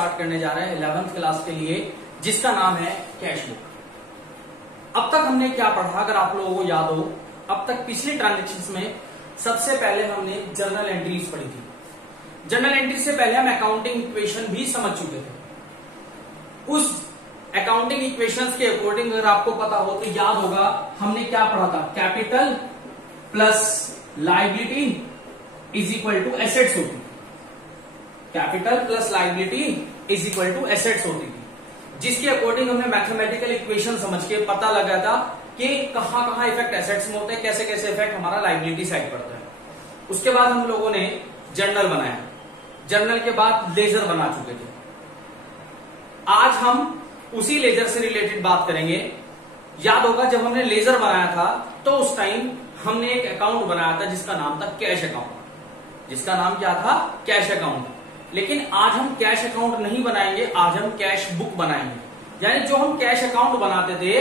Start करने जा रहे हैं 11th क्लास के लिए, जिसका नाम है कैश बुक। अब तक हमने क्या पढ़ा, अगर आप लोगों को याद हो, अब तक पिछले ट्रांजेक्शन्स में सबसे पहले हमने जर्नल एंट्रीज पढ़ी थी। जर्नल एंट्री से पहले हम अकाउंटिंग इक्वेशन भी समझ चुके थे। उस अकाउंटिंग इक्वेशंस के अकॉर्डिंग अगर आपको पता हो तो याद होगा हमने क्या पढ़ा था, capital plus liability is equal to assets होती थी। Capital plus liability is equal to assets होती थी, जिसके अकॉर्डिंग हमने मैथमेटिकल इक्वेशन समझ के पता लगा था कि कहां कहां इफेक्ट एसेट्स में होते हैं, कैसे कैसे इफेक्ट हमारा लायबिलिटी साइड पड़ता है। उसके बाद हम लोगों ने जर्नल बनाया, जर्नल के बाद लेजर बना चुके थे। आज हम उसी लेजर से रिलेटेड बात करेंगे। याद होगा जब हमने लेजर बनाया था तो उस टाइम हमने एक अकाउंट बनाया था जिसका नाम था कैश अकाउंट। जिसका नाम क्या था, कैश अकाउंट। लेकिन आज हम कैश अकाउंट नहीं बनाएंगे, आज हम कैश बुक बनाएंगे। यानी जो हम कैश अकाउंट बनाते थे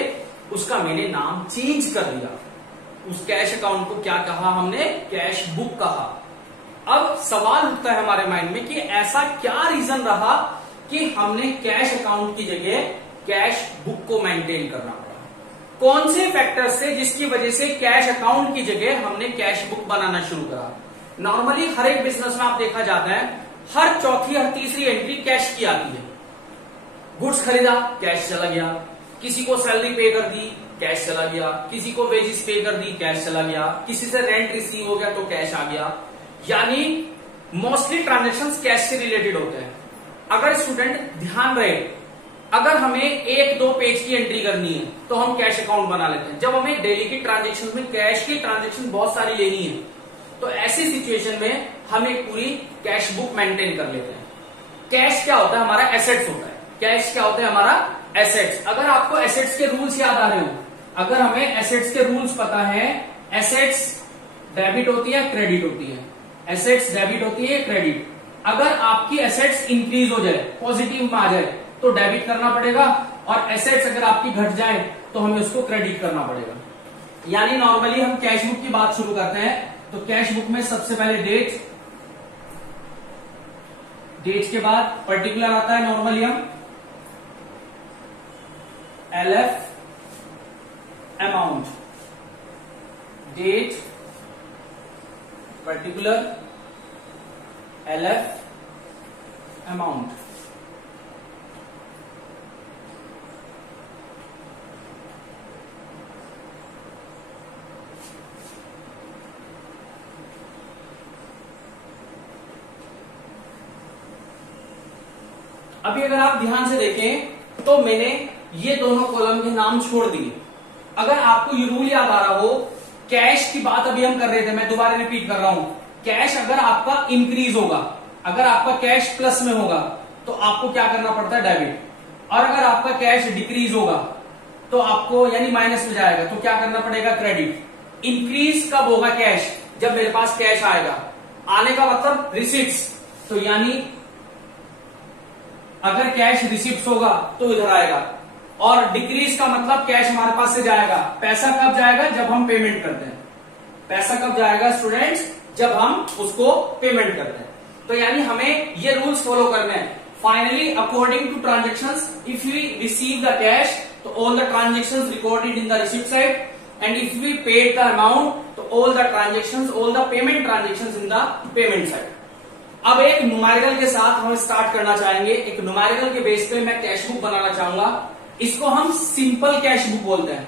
उसका मैंने नाम चेंज कर दिया। उस कैश अकाउंट को क्या कहा हमने, कैश बुक कहा। अब सवाल उठता है हमारे माइंड में कि ऐसा क्या रीजन रहा कि हमने कैश अकाउंट की जगह कैश बुक को मेंटेन करना पड़ा। कौन से फैक्टर से जिसकी वजह से कैश अकाउंट की जगह हमने कैश बुक बनाना शुरू करा। नॉर्मली हर एक बिजनेस में आप देखा जाता है हर चौथी हर तीसरी एंट्री कैश की आती है। गुड्स खरीदा, कैश चला गया। किसी को सैलरी पे कर दी, कैश चला गया। किसी को वेजेस पे कर दी, कैश चला गया। किसी से रेंट रिसीव हो गया तो कैश आ गया। यानी मोस्टली ट्रांजेक्शन्स कैश से रिलेटेड होते हैं। अगर स्टूडेंट ध्यान रहे, अगर हमें 1-2 पेज की एंट्री करनी है तो हम कैश अकाउंट बना लेते हैं। जब हमें डेली की ट्रांजेक्शन में कैश की ट्रांजेक्शन बहुत सारी लेनी है तो ऐसी सिचुएशन में हम एक पूरी कैश बुक मेंटेन कर लेते हैं। कैश क्या होता है, हमारा एसेट्स होता है। कैश क्या होता है, हमारा एसेट्स। अगर आपको एसेट्स के रूल्स याद आ रहे हो, अगर हमें एसेट्स के रूल्स पता है, एसेट्स डेबिट होती है, क्रेडिट होती है। एसेट्स डेबिट होती है, क्रेडिट। अगर आपकी एसेट्स इंक्रीज हो जाए, पॉजिटिव में आ जाए तो डेबिट करना पड़ेगा, और एसेट्स अगर आपकी घट जाए तो हमें उसको क्रेडिट करना पड़ेगा। यानी नॉर्मली हम कैश बुक की बात शुरू करते हैं तो कैश बुक में सबसे पहले डेट, डेट के बाद पर्टिकुलर आता है। नॉर्मली हम LF amount, date, particular, LF amount. अभी अगर आप ध्यान से देखें तो मैंने ये दोनों कॉलम के नाम छोड़ दिए। अगर आपको ये रूल याद आ रहा हो, कैश की बात अभी हम कर रहे थे, मैं दोबारा रिपीट कर रहा हूं। कैश अगर आपका इंक्रीज होगा, अगर आपका कैश प्लस में होगा तो आपको क्या करना पड़ता है, डेबिट। और अगर आपका कैश डिक्रीज होगा तो आपको यानी माइनस में जाएगा तो क्या करना पड़ेगा, क्रेडिट। इंक्रीज कब होगा कैश, जब मेरे पास कैश आएगा। आने का मतलब रिसिप्ट्स, तो यानी अगर कैश रिसिप्ट्स होगा तो इधर आएगा। और डिक्रीज का मतलब कैश हमारे पास से जाएगा। पैसा कब जाएगा, जब हम पेमेंट करते हैं। पैसा कब जाएगा स्टूडेंट्स, जब हम उसको पेमेंट करते हैं। तो यानी हमें ये रूल्स फॉलो करने हैं। Finally according to transactions, if we receive the cash तो all the transactions recorded in the receipt side, and if we paid the amount तो all the transactions, all the payment transactions in the payment side. अब एक numerical के साथ हम start करना चाहेंगे। एक न्यूमेरिकल के बेस पे मैं कैश बुक बनाना चाहूंगा। इसको हम सिंपल कैश बुक बोलते हैं।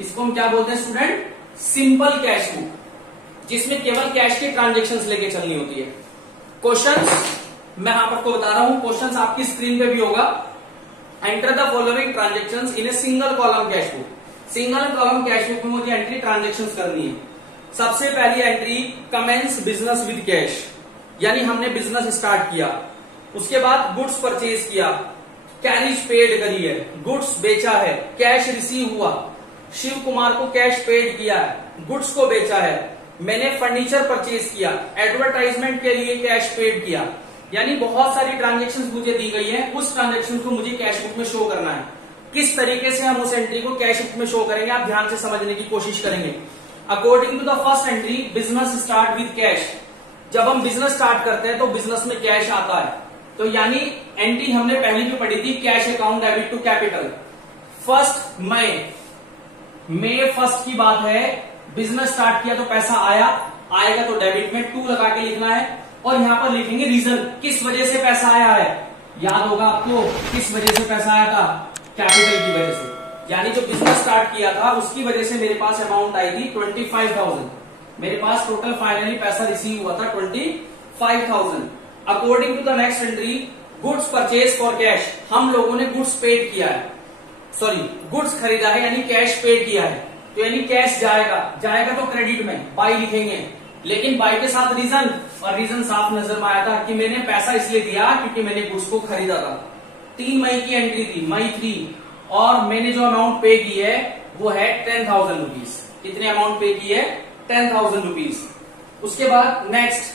इसको हम क्या बोलते हैं स्टूडेंट, सिंपल कैश बुक, जिसमें केवल कैश की ट्रांजेक्शन्स लेके चलनी होती है। क्वेश्चंस मैं आपको बता रहा हूं, क्वेश्चंस आपकी स्क्रीन पे भी होगा। Enter the following transactions in a single column cash book. Single column cash book में मुझे एंट्री ट्रांजेक्शन्स करनी है। सबसे पहली entry, commence business with cash, यानी हमने बिजनेस स्टार्ट किया। उसके बाद गुड्स परचेज किया, कैरिज पेड करी है, गुड्स बेचा है, कैश रिसीव हुआ, शिव कुमार को कैश पेड किया है, गुड्स को बेचा है, मैंने फर्नीचर परचेज किया, एडवर्टाइजमेंट के लिए कैश पेड किया। यानी बहुत सारी ट्रांजेक्शन्स मुझे दी गई है, उस ट्रांजेक्शन को मुझे कैश बुक में शो करना है। किस तरीके से हम उस एंट्री को कैश बुक में शो करेंगे, आप ध्यान से समझने की कोशिश करेंगे। According to the first entry, business start with cash. जब हम बिजनेस स्टार्ट करते हैं तो बिजनेस में कैश आता है। तो यानी एंट्री हमने पहले भी पढ़ी थी, cash account debit to capital. 1 मई 1 की बात है, बिजनेस स्टार्ट किया तो पैसा आएगा तो डेबिट में 2 लगा के लिखना है, और यहां पर लिखेंगे रीजन, किस वजह से पैसा आया है। याद होगा आपको किस वजह से पैसा आया था, कैपिटल की वजह से। यानी जो बिजनेस स्टार्ट किया था उसकी वजह से मेरे पास अमाउंट आई थी 25,000। मेरे पास टोटल फाइनली पैसा रिसीव हुआ था 25,000। According to the next entry, goods purchase for cash, हम लोगों ने गुड्स पेड किया है, गुड्स खरीदा है यानी कैश पेड किया है, तो यानी कैश जाएगा तो क्रेडिट में बाई लिखेंगे, लेकिन बाई के साथ रीजन, और रीजन साफ नजर में आया था कि मैंने पैसा इसलिए दिया क्योंकि मैंने गुड्स को खरीदा था। 3 मई की एंट्री थी, मई 3, और मैंने जो अमाउंट पे की है वो है 10,000 रुपीज। कितने अमाउंट पे की है, 10,000 रुपीज। उसके बाद नेक्स्ट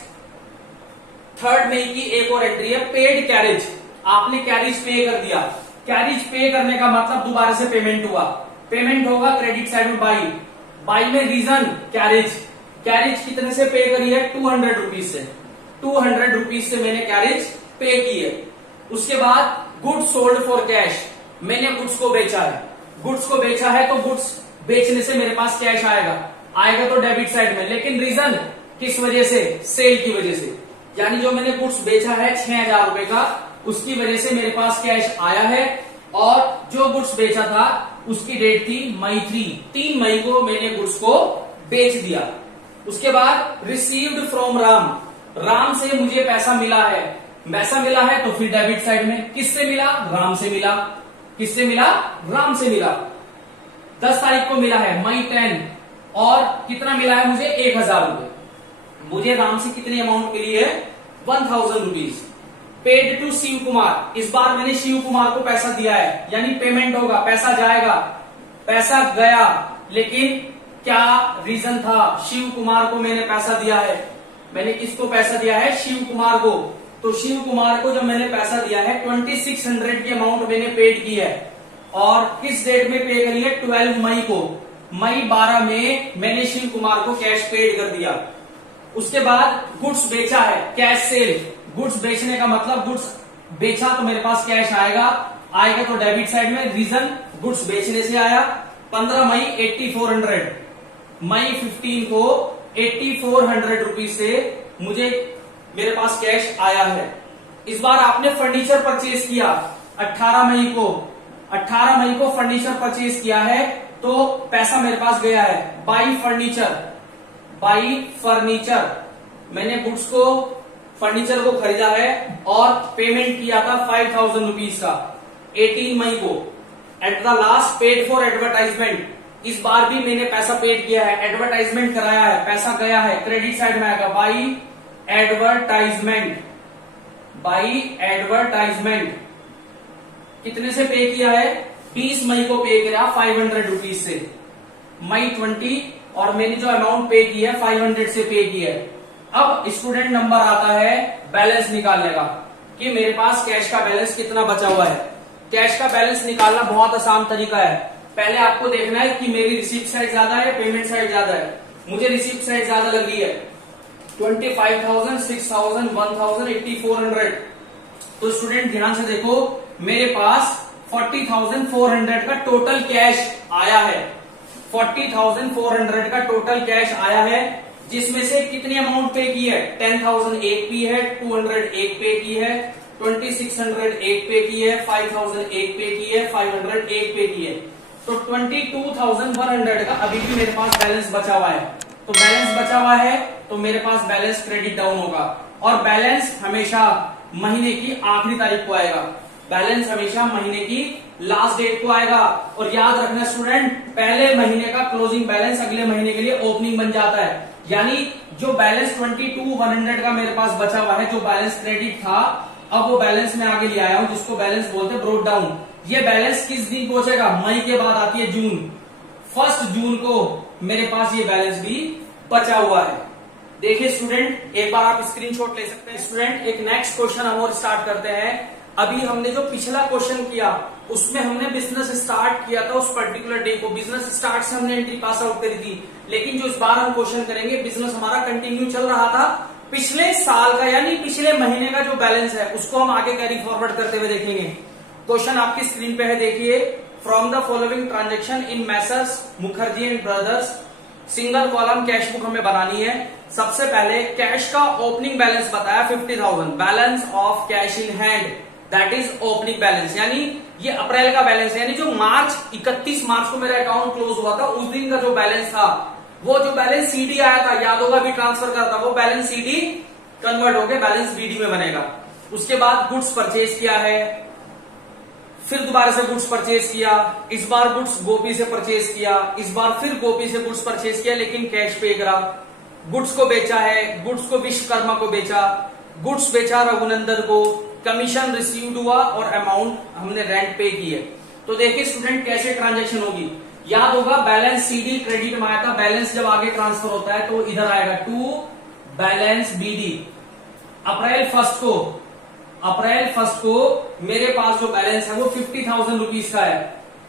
3 मई की एक और एंट्री है, पेड कैरेज, आपने कैरेज पे कर दिया। कैरेज पे करने का मतलब दोबारा से पेमेंट हुआ, पेमेंट होगा क्रेडिट साइड में बाई में रीजन कैरेज कितने से पे करी है, 200 रुपीज से। 200 रुपीज से मैंने कैरेज पे की है। उसके बाद गुड्स सोल्ड फॉर कैश, मैंने गुड्स को बेचा है तो गुड्स बेचने से मेरे पास कैश आएगा तो डेबिट साइड में, लेकिन रीजन किस वजह से, सेल की वजह से। यानी जो मैंने गुड्स बेचा है 6,000 रुपए का, उसकी वजह से मेरे पास कैश आया है, और जो गुड्स बेचा था उसकी डेट थी मई 3 मई को मैंने गुड्स को बेच दिया। उसके बाद रिसीव्ड फ्रॉम राम से मुझे पैसा मिला है तो फिर डेबिट साइड में किससे मिला, राम से मिला। किससे मिला, राम से मिला। 10 तारीख को मिला है, मई 10, और कितना मिला है मुझे, 1,000 रुपए। मुझे राम से कितनी अमाउंट मिली है, 1,000 rupees. Paid to Shiv Kumar, इस बार मैंने शिव कुमार को पैसा दिया है, यानी पेमेंट होगा, पैसा जाएगा, पैसा गया, लेकिन क्या रीजन था, शिव कुमार को मैंने पैसा दिया है। मैंने किसको पैसा दिया है, शिव कुमार को। तो शिव कुमार को जब मैंने पैसा दिया है 2600 की अमाउंट मैंने पेड की है, और किस डेट में पे करी है, 12 मई को। मई 12 में मैंने शिव कुमार को कैश पेड कर दिया। उसके बाद गुड्स बेचा है, कैश सेल, गुड्स बेचने का मतलब गुड्स बेचा तो मेरे पास कैश आएगा तो डेबिट साइड में, रीजन गुड्स बेचने से आया। 15 मई 8400, मई 15 को 8400 रुपीज से मेरे पास कैश आया है। इस बार आपने फर्नीचर परचेज किया 18 मई को फर्नीचर परचेज किया है, तो पैसा मेरे पास गया है। बाई फर्नीचर, मैंने गुड्स को, फर्नीचर को खरीदा है और पेमेंट किया था 5,000 रुपीज का 18 मई को। At the last paid for advertisement, इस बार भी मैंने पैसा पेड किया है, एडवर्टाइजमेंट कराया है, पैसा गया है, क्रेडिट साइड में आएगा। बाई एडवर्टाइजमेंट कितने से पे किया है, 20 मई को पे किया 500 रुपीज से, मई 20, और मैंने जो अमाउंट पे की है 500 से पे की है। अब स्टूडेंट नंबर आता है बैलेंस निकालने का, कि मेरे पास कैश का बैलेंस कितना बचा हुआ है। कैश का बैलेंस निकालना बहुत आसान तरीका है। पहले आपको देखना है कि मेरी रिसीप्ट साइड ज्यादा है, पेमेंट साइड ज्यादा है। मुझे रिसीप्ट साइड ज्यादा लग रही है, 25,000, 6,000, 1,000, 8,400। तो स्टूडेंट ध्यान से देखो, मेरे पास 40,400 का टोटल कैश आया है। 40,400 का टोटल कैश आया है, जिसमें से कितनी अमाउंट पे की है, 10,000 एक पे है, 200 एक पे की है, 2,600 एक पे की है, 5,000 एक पे की है, 500 एक पे की है। तो 22,100 का अभी भी मेरे पास बैलेंस बचा हुआ है। तो बैलेंस बचा हुआ है तो मेरे पास बैलेंस क्रेडिट डाउन होगा, और बैलेंस हमेशा महीने की आखिरी तारीख को आएगा। बैलेंस हमेशा महीने की लास्ट डेट को आएगा। और याद रखना स्टूडेंट, पहले महीने का क्लोजिंग बैलेंस अगले महीने के लिए ओपनिंग बन जाता है। यानी जो बैलेंस 22,100 का मेरे पास बचा हुआ है, जो बैलेंस क्रेडिट था, अब वो बैलेंस में आगे ले आया हूं, जिसको बैलेंस बोलते हैं ब्रोट डाउन। ये बैलेंस किस दिन पहुंचेगा, मई के बाद आती है जून। 1 जून को मेरे पास ये बैलेंस भी बचा हुआ है। देखिए स्टूडेंट, एक बार आप स्क्रीनशॉट ले सकते हैं। स्टूडेंट एक नेक्स्ट क्वेश्चन हम और स्टार्ट करते हैं। अभी हमने जो पिछला क्वेश्चन किया उसमें हमने बिजनेस स्टार्ट किया था, उस पर्टिकुलर डे को बिजनेस स्टार्ट से हमने एंट्री पास आउट करी थी। लेकिन जो इस बार हम क्वेश्चन करेंगे, बिजनेस हमारा कंटिन्यू चल रहा था पिछले साल का यानी पिछले महीने का जो बैलेंस है उसको हम आगे कैरी फॉरवर्ड करते हुए देखेंगे। क्वेश्चन आपकी स्क्रीन पे है, देखिए। From the following transaction in Messrs Mukherjee and brothers, single column cash book हमें बनानी है। सबसे पहले कैश का ओपनिंग बैलेंस बताया 50,000, balance of cash in hand that is opening balance, यानी ये अप्रैल का बैलेंस है, यानी जो 31 मार्च को मेरा अकाउंट क्लोज हुआ था उस दिन का जो बैलेंस था, वो जो बैलेंस सीडी आया था, याद होगा अभी ट्रांसफर करता, वो बैलेंस सीडी कन्वर्ट होकर बैलेंस बीडी में बनेगा। उसके बाद गुड्स परचेज किया है, फिर दोबारा से गुड्स परचेज किया, इस बार गुड्स गोपी से परचेज किया, इस बार फिर गोपी से गुड्स परचेज किया, लेकिन कैश पे करा। गुड्स को बेचा है, गुड्स को विश्वकर्मा को बेचा, गुड्स बेचा रघुनंदन को, कमीशन रिसीव्ड हुआ और अमाउंट हमने रेंट पे की है। तो देखिए स्टूडेंट कैसे ट्रांजेक्शन होगी, याद होगा बैलेंस सीडी क्रेडिट में आया था, बैलेंस जब आगे ट्रांसफर होता है तो इधर आएगा to balance BD. April first को मेरे पास जो बैलेंस है वो 50,000 रुपीज का है।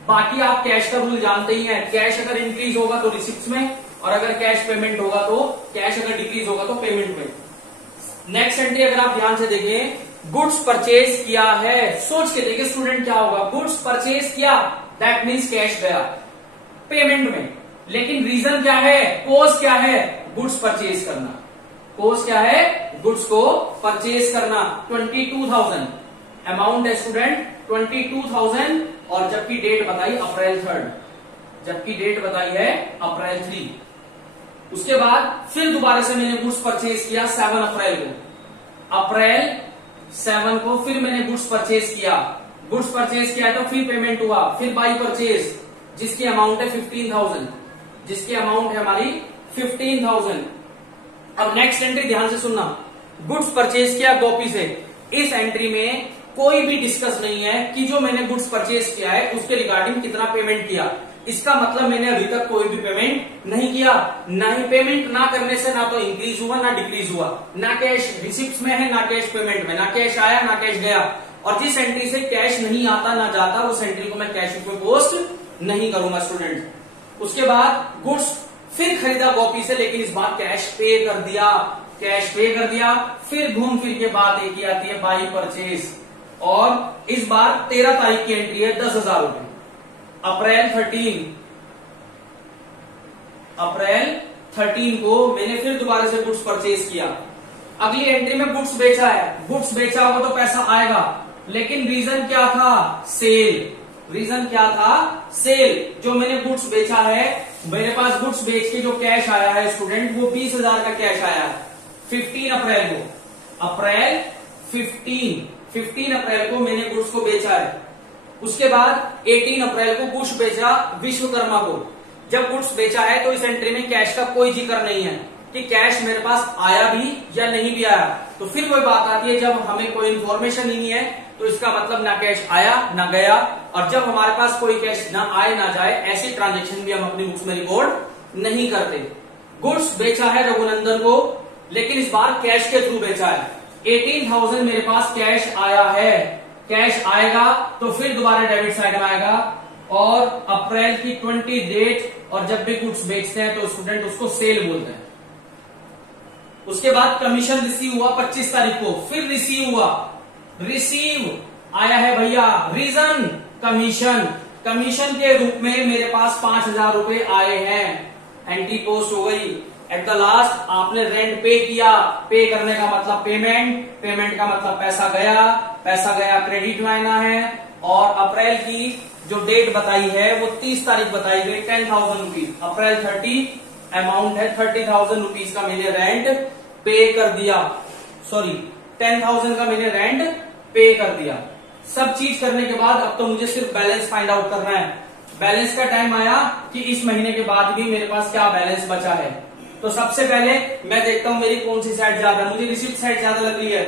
बाकी आप कैश का रूल जानते ही हैं, कैश अगर इंक्रीज होगा तो रिसिप्ट में, और अगर कैश पेमेंट होगा तो कैश अगर डिक्रीज होगा तो पेमेंट में। नेक्स्ट एंट्री अगर आप ध्यान से देखें, गुड्स परचेज किया है, सोच के देखिए स्टूडेंट क्या होगा, गुड्स परचेज किया दैट मीन्स कैश गया पेमेंट में, लेकिन रीजन क्या है, कोज क्या है, गुड्स परचेज करना। कोज क्या है, गुड्स को परचेज करना। 22,000 अमाउंट है स्टूडेंट 22,000, और जबकि डेट बताई अप्रैल 3, जबकि डेट बताई है अप्रैल 3। उसके बाद फिर दोबारा से मैंने गुड्स परचेज किया 7 अप्रैल को, अप्रैल 7 को फिर मैंने गुड्स परचेज किया, गुड्स परचेज किया तो फिर पेमेंट हुआ, फिर बाई परचेज जिसकी अमाउंट है 15,000, जिसकी अमाउंट है हमारी 15,000। अब नेक्स्ट एंट्री ध्यान से सुनना, गुड्स परचेज किया गोपी से। इस एंट्री में कोई भी डिस्कस नहीं है कि जो मैंने गुड्स परचेज किया है उसके रिगार्डिंग कितना पेमेंट किया। इसका मतलब मैंने अभी तक कोई भी पेमेंट नहीं किया, ना ही पेमेंट ना करने से ना तो इंक्रीज हुआ ना डिक्रीज हुआ, ना कैश रिसिप्ट में है ना कैश पेमेंट में, ना कैश आया ना कैश गया। और जिस एंट्री से कैश नहीं आता ना जाता उस एंट्री को मैं कैश बुक में पोस्ट नहीं करूंगा स्टूडेंट। उसके बाद गुड्स फिर खरीदा गोपी से, लेकिन इस बार कैश पे कर दिया, कैश पे कर दिया। फिर घूम फिर के बात एक ही आती है बाई परचेज, और इस बार 13 तारीख की एंट्री है 10,000 रुपए, अप्रैल 13 को मैंने फिर दोबारा से गुड्स परचेज किया। अगली एंट्री में गुड्स बेचा है, गुड्स बेचा होगा तो पैसा आएगा, लेकिन रीजन क्या था, सेल। रीजन क्या था, सेल। जो मैंने गुड्स बेचा है, मेरे पास गुड्स बेच के जो कैश आया है स्टूडेंट वो 20,000 का कैश आया है 15 अप्रैल को, अप्रैल 15 अप्रैल को मैंने गुड्स को बेचा है। उसके बाद 18 अप्रैल को गुड्स बेचा विश्वकर्मा को। जब गुड्स बेचा है तो इस एंट्री में कैश का कोई जिक्र नहीं है कि कैश मेरे पास आया भी या नहीं भी आया। तो फिर वही बात आती है, जब हमें कोई इन्फॉर्मेशन ही नहीं है तो इसका मतलब ना कैश आया ना गया, और जब हमारे पास कोई कैश ना आए ना जाए ऐसी ट्रांजेक्शन भी हम अपनी बुक्स में रिकॉर्ड नहीं करते। गुड्स बेचा है रघुनंदन को, लेकिन इस बार कैश के थ्रू बेचा है। 18,000 मेरे पास कैश आया है, कैश आएगा तो फिर दोबारा डेबिट साइड में आएगा, और अप्रैल की 20 डेट, और जब भी गुड्स बेचते हैं तो स्टूडेंट उसको सेल बोलते हैं। उसके बाद कमीशन रिसीव हुआ 25 तारीख को, फिर रिसीव हुआ, रिसीव आया है भैया, रीजन कमीशन, कमीशन के रूप में मेरे पास 5,000 रुपए आए हैं, एंट्री पोस्ट हो गई। एट द लास्ट आपने रेंट पे किया, पे करने का मतलब पेमेंट, पेमेंट का मतलब पैसा गया, पैसा गया क्रेडिट में आना है, और अप्रैल की जो डेट बताई है वो 30 तारीख बताई गई, 10,000 रुपीज, अप्रैल 30 अमाउंट है 30,000 रुपीज का मैंने रेंट पे कर दिया, सॉरी 10,000 का मैंने रेंट पे कर दिया। सब चीज करने के बाद अब तो मुझे सिर्फ बैलेंस फाइंड आउट करना है। बैलेंस का टाइम आया कि इस महीने के बाद भी मेरे पास क्या बैलेंस बचा है। तो सबसे पहले मैं देखता हूं मेरी कौन सी साइड ज्यादा है, मुझे रिसिप्ट साइड ज्यादा लग रही है।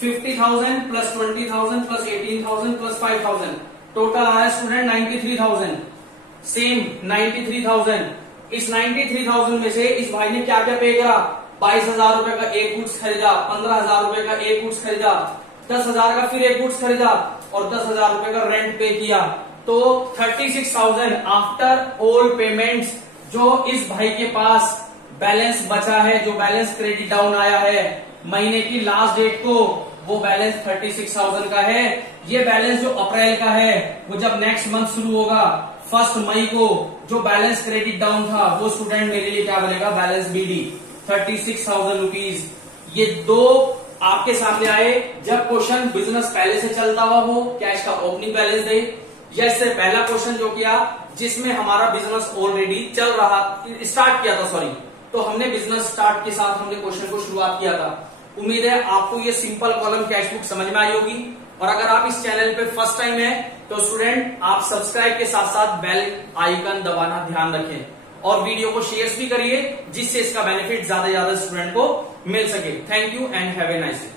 50,000 प्लस 20,000 प्लस 18,000 प्लस 5,000 टोटल आया स्टूडेंट 93,000, सेम 93,000। इस 93,000 में से इस भाई ने क्या क्या पे करा, 22,000 रुपए का एक गुड्स खरीदा, 15,000 रुपए का एक गुड्स खरीदा, 10,000 का फिर एक गुड्स खरीदा, और 10,000 रुपए का रेंट पे किया। तो 36,000 आफ्टर ऑल पेमेंट्स जो इस भाई के पास बैलेंस बचा है, जो बैलेंस क्रेडिट डाउन आया है महीने की लास्ट डेट को, वो बैलेंस 36,000 का है। ये बैलेंस जो अप्रैल का है, वो जब नेक्स्ट मंथ शुरू होगा 1 मई को, जो बैलेंस क्रेडिट डाउन था वो स्टूडेंट मेरे लिए क्या बनेगा, बैलेंस बीडी 36,000 रुपीज। ये दो आपके सामने आए जब क्वेश्चन बिजनेस पहले से चलता हुआ हो, कैश का ओपनिंग बैलेंस दे, या इससे पहला क्वेश्चन जो किया जिसमें हमारा बिजनेस ऑलरेडी चल रहा, स्टार्ट किया था, सॉरी, तो हमने बिजनेस स्टार्ट के साथ हमने क्वेश्चन को शुरुआत किया था। उम्मीद है आपको ये सिंपल कॉलम कैश बुक समझ में आई होगी। और अगर आप इस चैनल पे फर्स्ट टाइम है तो स्टूडेंट आप सब्सक्राइब के साथ साथ बेल आइकन दबाना ध्यान रखें, और वीडियो को शेयर भी करिए जिससे इसका बेनिफिट ज्यादा से ज्यादा स्टूडेंट को मिल सके। Thank you and have a nice day.